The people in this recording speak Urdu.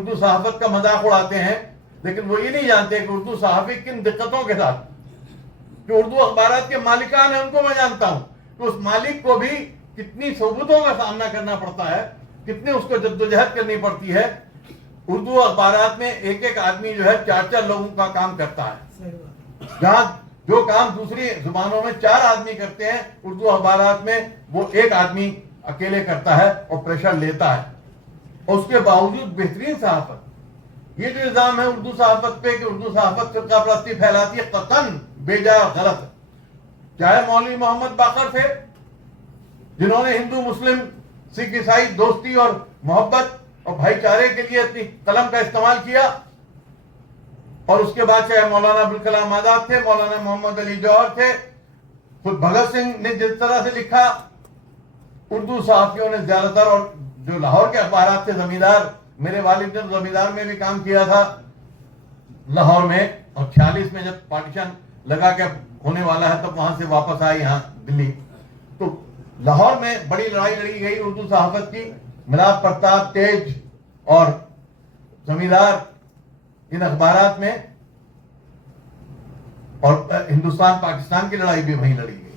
اردو صحافت کا مذاق اڑاتے ہیں، لیکن وہ یہ نہیں جانتے کہ اردو صحافی کن دقتوں کے ساتھ، جو اردو اخبارات کے مالکان ہیں ان کو میں جانتا ہوں کہ اس مالک کو بھی کتنی صعوبتوں کا سامنا کرنا پڑتا ہے، کتنی اس کو جدوجہد کرنی پڑتی ہے. اردو اخبارات میں ایک ایک آدمی جو ہے 4 لوگوں کا کام کرتا ہے، جہاں جو کام دوسری زبانوں میں 4 آدمی کرتے ہیں، اردو اخبارات میں وہ ایک آدمی اکیلے کرتا ہے اور پریشر لیتا ہے. اور اس کے باوجود بہترین صحافت. یہ جو الزام ہے اردو صحافت پہ کہ اردو صحافت فرقہ پرستی پھیلاتی ہے، قطعاً بیجا غلط ہے. چاہے مولوی محمد باقر تھے جنہوں نے ہندو مسلم سکھ عیسائی دوستی اور محبت اور بھائی چارے کے لیے اپنی قلم کا استعمال کیا، اور اس کے بعد چاہے مولانا ابوالکلام آزاد تھے، مولانا محمد علی جوہر تھے، خود بھگت سنگھ نے جس طرح سے لکھا، اردو صحافیوں نے زیادہ تر. اور جو لاہور کے اخبارات تھے، زمیندار، میرے والد نے زمیندار میں بھی کام کیا تھا لاہور میں، اور 46 میں جب پارٹیشن لگا کہ ہونے والا ہے تب وہاں سے واپس آئے یہاں دلی. تو لاہور میں بڑی لڑائی لڑی گئی اردو صحافت کی. ملاپ پرتاپ، تیج اور زمیندار، ان اخبارات میں، اور ہندوستان پاکستان کی لڑائی بھی وہیں لڑی گئی.